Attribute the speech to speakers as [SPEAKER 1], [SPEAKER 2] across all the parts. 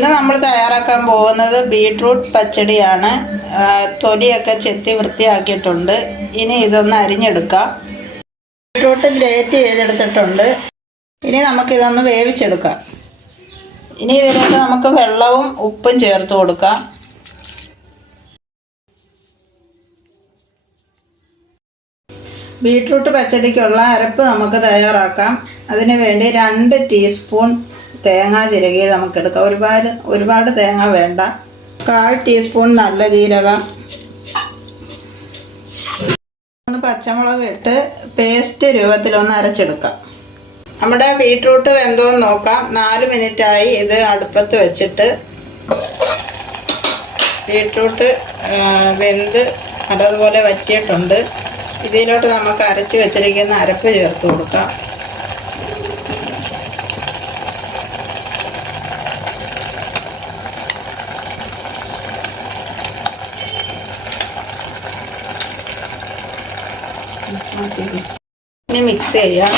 [SPEAKER 1] ഇന്ന് നമ്മൾ തയ്യാറാക്കാൻ പോകുന്നത് ബീട്രൂട്ട് പച്ചടിയാണ്. തൊലിയൊക്കെ ചെത്തി വൃത്തിയാക്കിയിട്ടുണ്ട്. ഇനി ഇതൊന്ന് അരിഞ്ഞെടുക്കാം. ബീട്രൂട്ട് ഗ്രേറ്റ് ചെയ്തെടുത്തിട്ടുണ്ട്. ഇനി നമുക്കിതൊന്ന് വേവിച്ചെടുക്കാം. ഇനി ഇതിലേക്ക് നമുക്ക് വെള്ളവും ഉപ്പും ചേർത്ത് കൊടുക്കാം. ബീട്രൂട്ട് പച്ചടിക്കുള്ള അരപ്പ് നമുക്ക് തയ്യാറാക്കാം. അതിന് വേണ്ടി രണ്ട് ടീസ്പൂൺ തേങ്ങ ചിരകി നമുക്കെടുക്കാം. ഒരുപാട് ഒരുപാട് തേങ്ങ വേണ്ട. കാൽ ടീസ്പൂൺ നല്ല ജീരകം. പച്ചമുളക് ഇട്ട് പേസ്റ്റ് രൂപത്തിലൊന്ന് അരച്ചെടുക്കാം. നമ്മുടെ ബീട്രൂട്ട് വെന്തോന്ന് നോക്കാം. നാല് മിനിറ്റായി ഇത് അടുപ്പത്ത് വെച്ചിട്ട്. ബീട്രൂട്ട് വെന്ത് അതതുപോലെ വറ്റിയിട്ടുണ്ട്. ഇതിലോട്ട് നമുക്ക് അരച്ച് വെച്ചിരിക്കുന്ന അരപ്പ് ചേർത്ത് കൊടുക്കാം. ഇനി മിക്സ് ചെയ്യാം.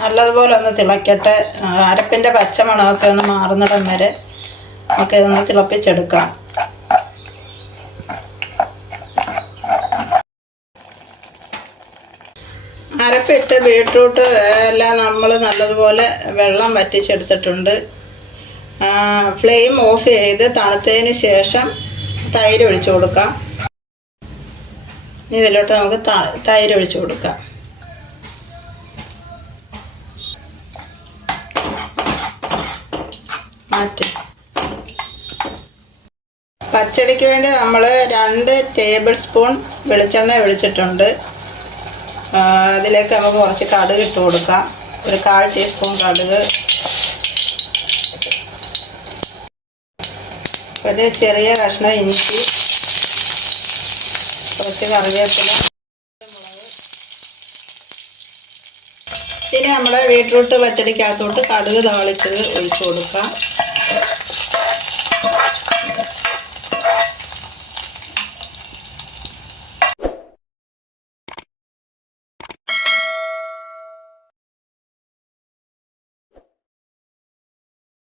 [SPEAKER 1] നല്ലതുപോലെ ഒന്ന് തിളക്കട്ടെ. അരപ്പിന്റെ പച്ചമണമൊക്കെ ഒന്ന് മാറുന്നിടം വരെ ഒക്കെ ഇതൊന്ന് തിളപ്പിച്ചെടുക്കാം. അരപ്പിട്ട് ബീട്രൂട്ട് എല്ലാം നമ്മൾ നല്ലതുപോലെ വെള്ളം വറ്റിച്ചെടുത്തിട്ടുണ്ട്. ഫ്ലെയിം ഓഫ് ചെയ്ത് തണുത്തതിന് ശേഷം തൈര് ഒഴിച്ചു കൊടുക്കാം. ഇതിലോട്ട് നമുക്ക് തൈര് ഒഴിച്ചു കൊടുക്കാം. മാറ്റി. പച്ചടിക്ക് വേണ്ടി നമ്മൾ രണ്ട് ടേബിൾ സ്പൂൺ വെളിച്ചെണ്ണ ഒഴിച്ചിട്ടുണ്ട്. അതിലേക്ക് നമുക്ക് കുറച്ച് കടുക് ഇട്ട് കൊടുക്കാം. ഒരു കാൽ ടീസ്പൂൺ കടുക്. ഒരു ചെറിയ കഷ്ണം ഇഞ്ചി. കുറച്ച് കറിവേപ്പില ഇനി നമ്മുടെ ബീട്രൂട്ട് പച്ചടിക്കകത്തോട്ട് കടുക് താളിച്ചത് ഒഴിച്ചു കൊടുക്കാം.